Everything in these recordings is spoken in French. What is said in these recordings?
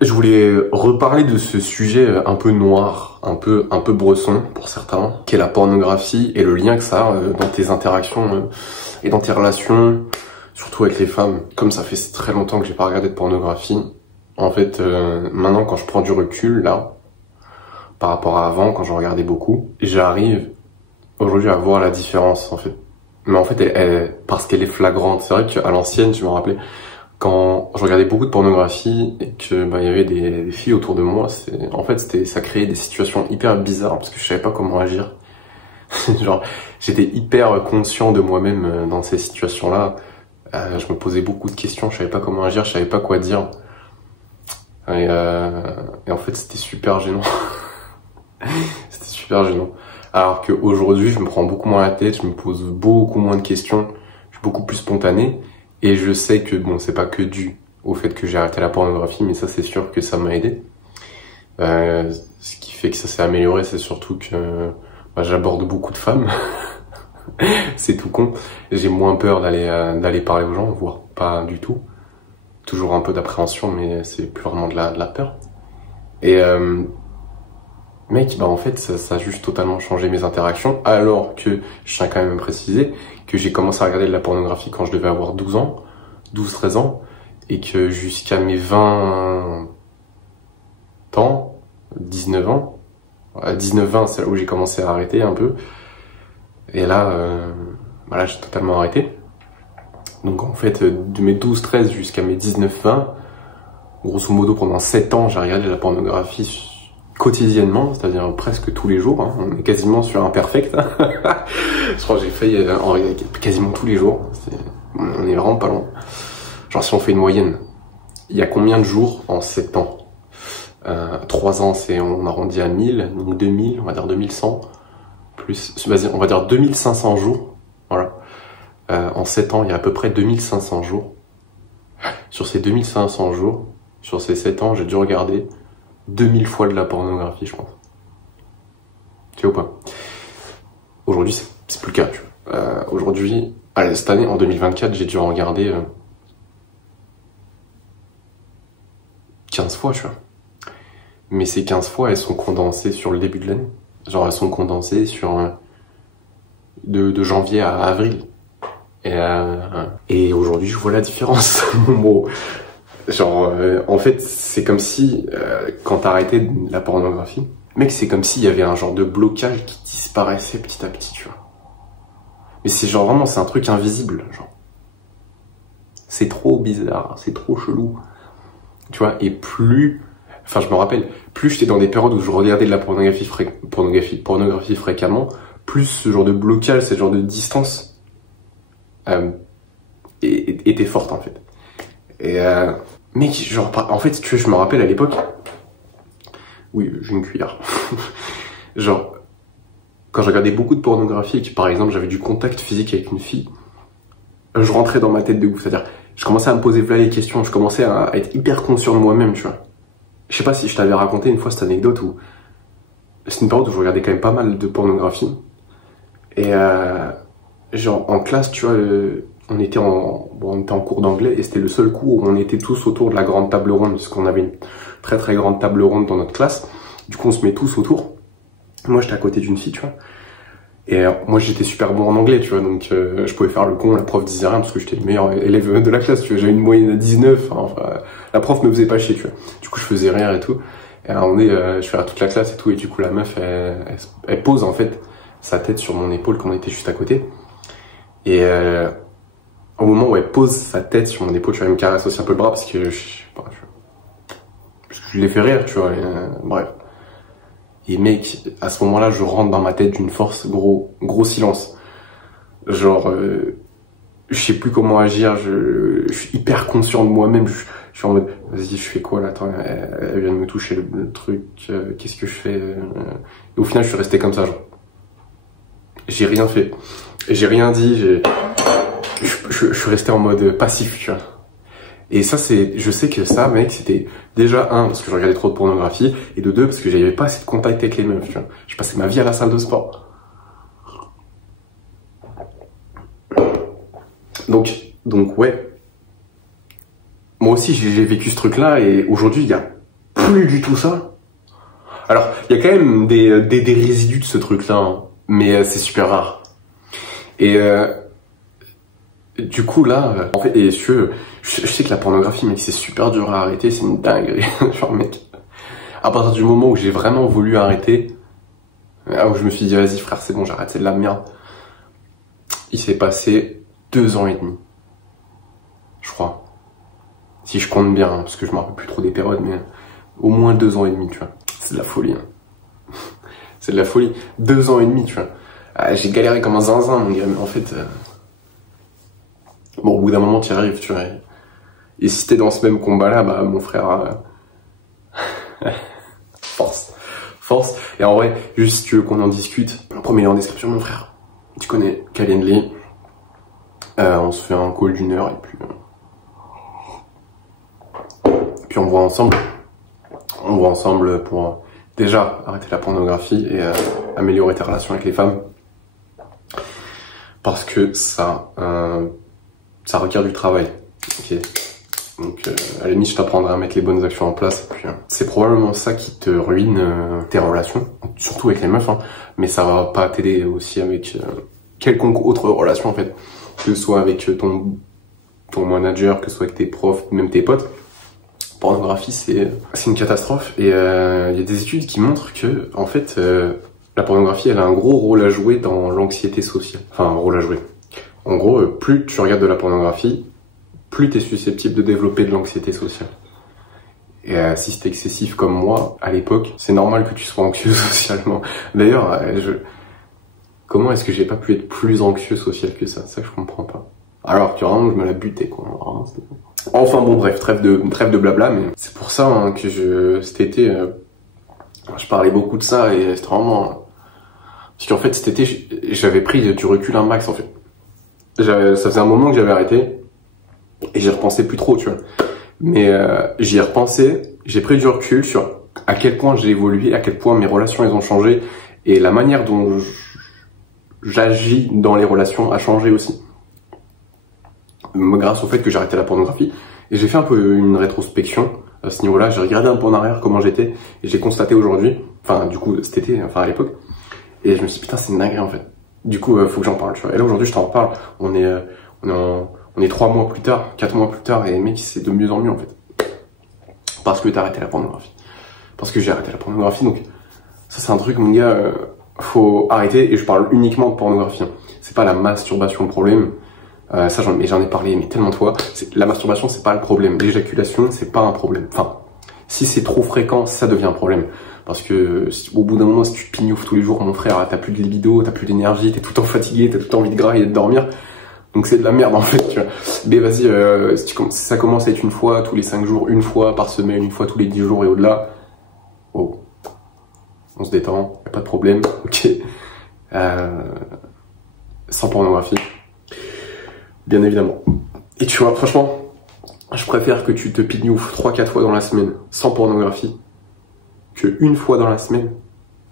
Je voulais reparler de ce sujet un peu noir, un peu bresson pour certains, qu'est la pornographie et le lien que ça a dans tes interactions et dans tes relations, surtout avec les femmes. Comme ça fait très longtemps que j'ai pas regardé de pornographie, en fait, maintenant quand je prends du recul, là, par rapport à avant, quand j'en regardais beaucoup, j'arrive aujourd'hui à voir la différence, en fait. Mais en fait, parce qu'elle est flagrante. C'est vrai qu'à l'ancienne, je me rappelais, quand je regardais beaucoup de pornographie et que il y avait des filles autour de moi, ça créait des situations hyper bizarres parce que je savais pas comment agir. Genre, j'étais hyper conscient de moi-même dans ces situations-là. Je me posais beaucoup de questions, je savais pas comment agir, je savais pas quoi dire. Et en fait, c'était super gênant. C'était super gênant. Alors qu'aujourd'hui, je me prends beaucoup moins la tête, je me pose beaucoup moins de questions, je suis beaucoup plus spontané. Et je sais que bon, c'est pas que dû au fait que j'ai arrêté la pornographie, mais ça c'est sûr que ça m'a aidé. Ce qui fait que ça s'est amélioré, c'est surtout que j'aborde beaucoup de femmes. C'est tout con. J'ai moins peur d'aller parler aux gens, voire pas du tout. Toujours un peu d'appréhension, mais c'est plus vraiment de la peur. Et mec, en fait, ça a juste totalement changé mes interactions, alors que je tiens quand même à préciser que j'ai commencé à regarder de la pornographie quand je devais avoir 12 ans, 12-13 ans, et que jusqu'à mes 20 ans, 19 ans, 19-20, c'est là où j'ai commencé à arrêter un peu, et là, j'ai totalement arrêté. Donc en fait, de mes 12-13 jusqu'à mes 19-20, grosso modo pendant 7 ans, j'ai regardé de la pornographie quotidiennement, c'est-à-dire presque tous les jours, hein. On est quasiment sur un perfect. Je crois que j'ai fait quasiment tous les jours. On est vraiment pas loin. Genre si on fait une moyenne, il y a combien de jours en 7 ans 3 ans, on arrondit à 1000, donc 2000, on va dire 2100, plus, vas-y, on va dire 2500 jours. Voilà. En 7 ans, il y a à peu près 2500 jours. Sur ces 2500 jours, sur ces 7 ans, j'ai dû regarder 2000 fois de la pornographie, je pense. Tu vois ou pas? Aujourd'hui, c'est plus le cas, tu vois. Aujourd'hui, cette année, en 2024, j'ai dû en regarder 15 fois, tu vois. Mais ces 15 fois, elles sont condensées sur le début de l'année. Genre, elles sont condensées sur de janvier à avril. Et aujourd'hui, je vois la différence. Bon, genre, en fait, c'est comme si, quand t'arrêtais la pornographie, mec, c'est comme s'il y avait un genre de blocage qui disparaissait petit à petit, tu vois. Mais c'est genre vraiment, c'est un truc invisible, genre. C'est trop bizarre, c'est trop chelou. Tu vois, et plus, enfin, je me rappelle, plus j'étais dans des périodes où je regardais de la pornographie fréquemment, plus ce genre de blocage, ce genre de distance, était forte, en fait. Et, mec, genre, en fait, tu vois, je me rappelle à l'époque, oui, j'ai une cuillère. Genre, quand je regardais beaucoup de pornographie et que, par exemple, j'avais du contact physique avec une fille, je rentrais dans ma tête de ouf. C'est-à-dire, je commençais à me poser plein de questions, je commençais à être hyper conscient de moi-même, tu vois. Je sais pas si je t'avais raconté une fois cette anecdote où c'est une période où je regardais quand même pas mal de pornographie. Et genre, en classe, tu vois, on était en cours d'anglais et c'était le seul cours où on était tous autour de la grande table ronde, parce qu'on avait une très très grande table ronde dans notre classe. Du coup, on se met tous autour. Moi, j'étais à côté d'une fille, tu vois. Et moi, j'étais super bon en anglais, tu vois, donc je pouvais faire le con, la prof disait rien, parce que j'étais le meilleur élève de la classe, tu vois. J'avais une moyenne de 19, enfin, la prof me faisait pas chier, tu vois. Du coup, je faisais rire et tout. Et à un moment donné, je fais à toute la classe et tout, et du coup, la meuf, elle pose, en fait, sa tête sur mon épaule quand on était juste à côté. Et au moment où elle pose sa tête sur mon épaule, tu vois, elle me caresse aussi un peu le bras, parce que je l'ai fait rire, tu vois, bref. Et mec, à ce moment-là, je rentre dans ma tête d'une force, gros silence. Genre, je sais plus comment agir, je suis hyper conscient de moi-même, je suis en mode, vas-y, je fais quoi là? Attends, elle vient de me toucher le truc, qu'est-ce que je fais? Et au final, je suis resté comme ça, genre. J'ai rien fait. J'ai rien dit, je suis resté en mode passif, tu vois. Et ça, je sais que ça, mec, c'était déjà un, parce que je regardais trop de pornographie, et de deux, parce que j'avais pas assez de contact avec les meufs, tu vois. Je passais ma vie à la salle de sport. Donc ouais. Moi aussi, j'ai vécu ce truc-là, et aujourd'hui, il y a plus du tout ça. Alors, il y a quand même des résidus de ce truc-là, hein, mais c'est super rare. Et du coup, là, en fait, et je sais que la pornographie, mec, c'est super dur à arrêter, c'est une dinguerie. Genre, mec, à partir du moment où j'ai vraiment voulu arrêter, où je me suis dit, vas-y frère, c'est bon, j'arrête, c'est de la merde. Il s'est passé 2 ans et demi. Je crois. Si je compte bien, hein, parce que je me rappelle plus trop des périodes, mais au moins 2 ans et demi, tu vois. C'est de la folie, hein. C'est de la folie. 2 ans et demi, tu vois. J'ai galéré comme un zinzin, mon gars, mais en fait... Bon, au bout d'un moment, t'y arrives, tu vois. Et si t'es dans ce même combat-là, bah, mon frère... Force. Force. Et en vrai, juste si tu veux qu'on en discute, promets-le en description, mon frère. Tu connais Calendly. On se fait un call d'1 heure, et puis on voit ensemble. On voit ensemble pour déjà arrêter la pornographie et améliorer tes relations avec les femmes. Parce que ça requiert du travail. Ok. Donc à la limite, je t'apprendrai à mettre les bonnes actions en place. Et puis c'est probablement ça qui te ruine tes relations, surtout avec les meufs. Hein, mais ça va pas t'aider aussi avec quelconque autre relation en fait, que ce soit avec ton manager, que ce soit avec tes profs, même tes potes. Pornographie, c'est une catastrophe. Et il y a des études qui montrent que en fait la pornographie, elle a un gros rôle à jouer dans l'anxiété sociale. Enfin, un rôle à jouer. En gros, plus tu regardes de la pornographie, plus tu es susceptible de développer de l'anxiété sociale. Et si c'est excessif comme moi, à l'époque, c'est normal que tu sois anxieux socialement. D'ailleurs, comment est-ce que j'ai pas pu être plus anxieux social que ça? Ça, je comprends pas. Alors que vraiment, je me la butais, quoi. Enfin bon, bref, trêve de blabla, mais c'est pour ça hein, que cet été, je parlais beaucoup de ça et c'était vraiment... Parce qu'en fait, cet été, j'avais pris du recul un max, en fait. Ça faisait un moment que j'avais arrêté et j'y repensais plus trop, tu vois. Mais j'y ai repensé, j'ai pris du recul sur à quel point j'ai évolué, à quel point mes relations elles ont changé et la manière dont j'agis dans les relations a changé aussi. Grâce au fait que j'ai arrêté la pornographie. Et j'ai fait un peu une rétrospection à ce niveau-là. J'ai regardé un peu en arrière comment j'étais et j'ai constaté aujourd'hui, enfin du coup cet été, enfin à l'époque, et je me suis dit putain c'est une dinguerie en fait. Du coup faut que j'en parle, tu vois. Et là aujourd'hui je t'en reparle. On est 3 mois plus tard, 4 mois plus tard et mec c'est de mieux en mieux en fait. Parce que t'as arrêté la pornographie. Parce que j'ai arrêté la pornographie, donc ça c'est un truc mon gars, faut arrêter et je parle uniquement de pornographie. Hein. C'est pas la masturbation le problème. Ça j'en ai parlé mais tellement de fois. La masturbation c'est pas le problème, l'éjaculation c'est pas un problème. Enfin, si c'est trop fréquent, ça devient un problème. Parce que au bout d'un moment, si tu te pignoufles tous les jours, mon frère, t'as plus de libido, t'as plus d'énergie, t'es tout le temps fatigué, t'as tout le temps envie de grailler et de dormir. Donc c'est de la merde en fait, tu vois. Mais vas-y, si ça commence à être une fois tous les 5 jours, une fois par semaine, une fois tous les 10 jours et au-delà, oh, on se détend, y a pas de problème, ok. Sans pornographie. Bien évidemment. Et tu vois, franchement, je préfère que tu te pignoufles 3-4 fois dans la semaine sans pornographie que une fois dans la semaine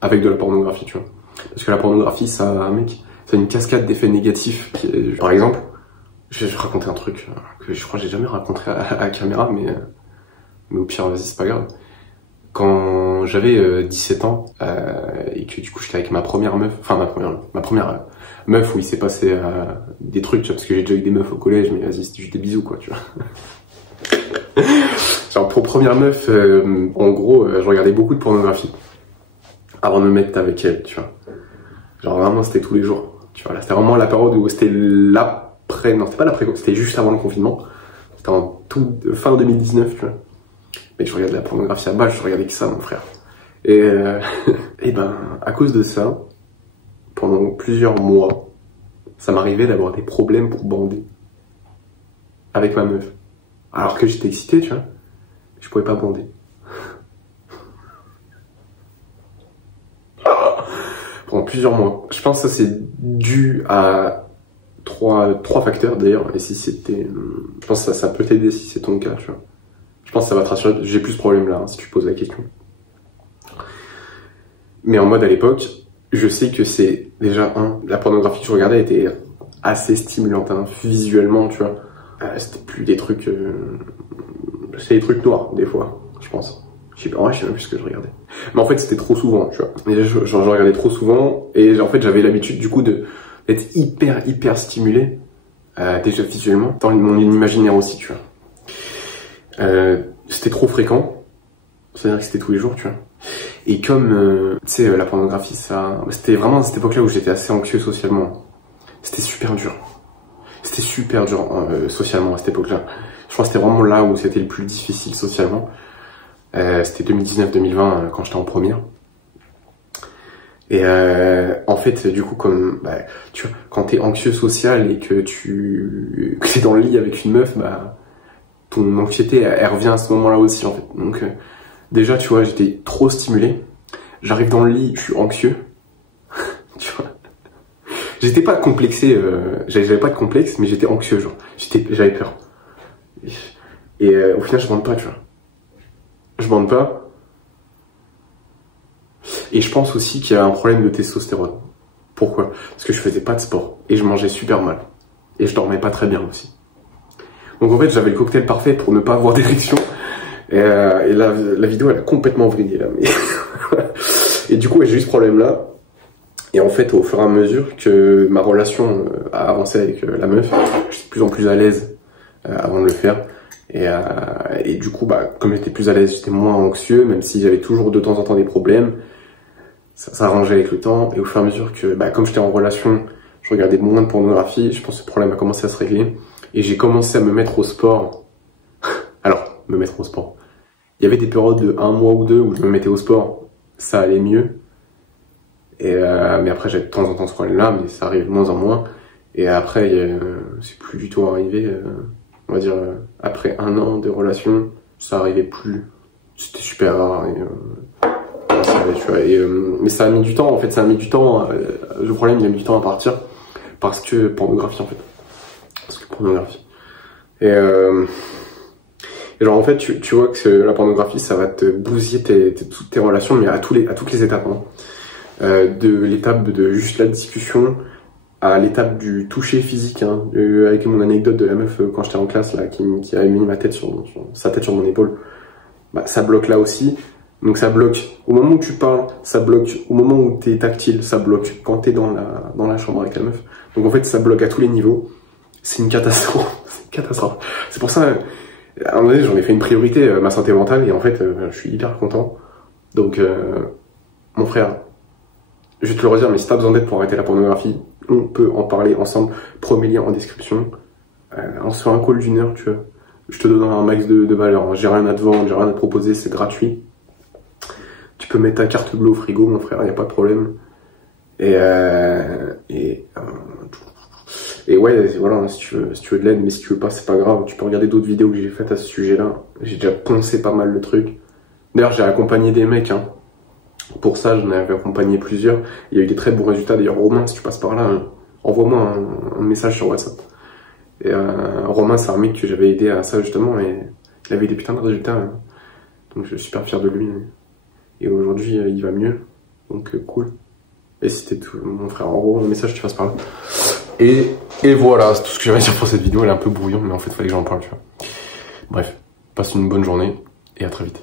avec de la pornographie, tu vois. Parce que la pornographie, ça, mec, ça a une cascade d'effets négatifs. Par exemple, je vais raconter un truc que je crois que j'ai jamais raconté à la caméra, mais au pire, vas-y, c'est pas grave. Quand j'avais 17 ans et que du coup j'étais avec ma première meuf, enfin ma première meuf où il s'est passé des trucs, tu vois, parce que j'ai déjà eu des meufs au collège, mais vas-y c'était juste des bisous quoi, tu vois. Genre pour première meuf, en gros, je regardais beaucoup de pornographie avant de me mettre avec elle, tu vois. Genre vraiment c'était tous les jours, tu vois. Là c'était vraiment la période où c'était l'après, non c'était pas l'après, c'était juste avant le confinement. C'était en fin 2019, tu vois. Mais je regardais la pornographie à base, je regardais que ça, mon frère. Et ben, à cause de ça, pendant plusieurs mois, ça m'arrivait d'avoir des problèmes pour bander avec ma meuf. Alors que j'étais excité, tu vois, je pouvais pas bander. Pendant plusieurs mois. Je pense que ça c'est dû à trois facteurs d'ailleurs. Et si c'était, je pense que ça peut t'aider si c'est ton cas, tu vois. Je pense que ça va te rassurer. J'ai plus ce problème-là, hein, si tu poses la question. Mais en mode à l'époque, je sais que c'est déjà la pornographie que je regardais était assez stimulante, hein, visuellement, tu vois. C'était plus des trucs, c'est des trucs noirs des fois, je pense. Je sais même plus ce que je regardais. Mais en fait, c'était trop souvent, tu vois. Et je regardais trop souvent, et en fait, j'avais l'habitude, du coup, d'être hyper stimulé, déjà visuellement, dans mon imaginaire aussi, tu vois. C'était trop fréquent, c'est-à-dire que c'était tous les jours, tu vois. Et comme, tu sais, la pornographie, c'était vraiment à cette époque-là où j'étais assez anxieux socialement. C'était super dur. C'était super dur socialement à cette époque-là. Je crois que c'était vraiment là où c'était le plus difficile socialement. C'était 2019-2020 quand j'étais en première. Et en fait, du coup, comme tu vois, quand t'es anxieux social et que t'es dans le lit avec une meuf, ton anxiété elle revient à ce moment-là aussi en fait. Donc déjà, tu vois, j'étais trop stimulé. J'arrive dans le lit, je suis anxieux. Tu vois. J'étais pas complexé, j'avais pas de complexe, mais j'étais anxieux, genre. J'avais peur. Et au final, je bande pas, tu vois. Je bande pas. Et je pense aussi qu'il y a un problème de testostérone. Pourquoi? Parce que je faisais pas de sport. Et je mangeais super mal. Et je dormais pas très bien aussi. Donc en fait, j'avais le cocktail parfait pour ne pas avoir d'érection. Et la vidéo, elle a complètement vrillé, là. Mais et du coup, j'ai eu ce problème-là. Et en fait, au fur et à mesure que ma relation a avancé avec la meuf, j'étais de plus en plus à l'aise avant de le faire. Et du coup, comme j'étais plus à l'aise, j'étais moins anxieux, même si j'avais toujours de temps en temps des problèmes. Ça s'arrangeait avec le temps. Et au fur et à mesure que, comme j'étais en relation, je regardais moins de pornographie, je pense que ce problème a commencé à se régler. Et j'ai commencé à me mettre au sport. Alors, me mettre au sport. Il y avait des périodes de 1 mois ou 2 où je me mettais au sport. Ça allait mieux. Mais après, j'avais de temps en temps ce problème-là, mais ça arrive de moins en moins. Et après, c'est plus du tout arrivé. On va dire, après 1 an de relation, ça arrivait plus. C'était super rare. Mais ça a mis du temps, en fait, ça a mis du temps. Le problème, il a mis du temps à partir. Parce que pornographie, en fait. Parce que pornographie. Et genre, en fait, tu vois que la pornographie, ça va te bousiller toutes tes relations, mais à toutes les étapes. Hein. De l'étape de juste la discussion à l'étape du toucher physique, hein, avec mon anecdote de la meuf quand j'étais en classe là, qui avait mis sa tête sur mon épaule, ça bloque là aussi. Donc ça bloque au moment où tu parles, ça bloque au moment où t'es tactile, ça bloque quand t'es dans la chambre avec la meuf. Donc en fait ça bloque à tous les niveaux. C'est une catastrophe. C'est une catastrophe. C'est pour ça, à un moment donné, j'en ai fait une priorité, ma santé mentale, et en fait je suis hyper content. Donc mon frère, je vais te le redire, mais si t'as besoin d'aide pour arrêter la pornographie, on peut en parler ensemble. Premier lien en description. On se fait un call d'1 heure, tu vois. Je te donne un max de valeur. J'ai rien à te vendre, j'ai rien à te proposer, c'est gratuit. Tu peux mettre ta carte bleue au frigo, mon frère, y a pas de problème. Et ouais, voilà, si tu veux de l'aide, mais si tu veux pas, c'est pas grave. Tu peux regarder d'autres vidéos que j'ai faites à ce sujet-là. J'ai déjà poncé pas mal le truc. D'ailleurs, j'ai accompagné des mecs, hein. Pour ça, j'en avais accompagné plusieurs. Il y a eu des très bons résultats. D'ailleurs, Romain, si tu passes par là, envoie-moi un message sur WhatsApp. Et Romain, c'est un mec que j'avais aidé à ça justement, et il avait des putains de résultats. Donc je suis super fier de lui. Et aujourd'hui, il va mieux. Donc cool. Et si t'es tout, mon frère, envoie un message, tu passes par là. Et voilà, c'est tout ce que j'avais à dire pour cette vidéo. Elle est un peu brouillon, mais en fait, il fallait que j'en parle, tu vois. Bref, passe une bonne journée et à très vite.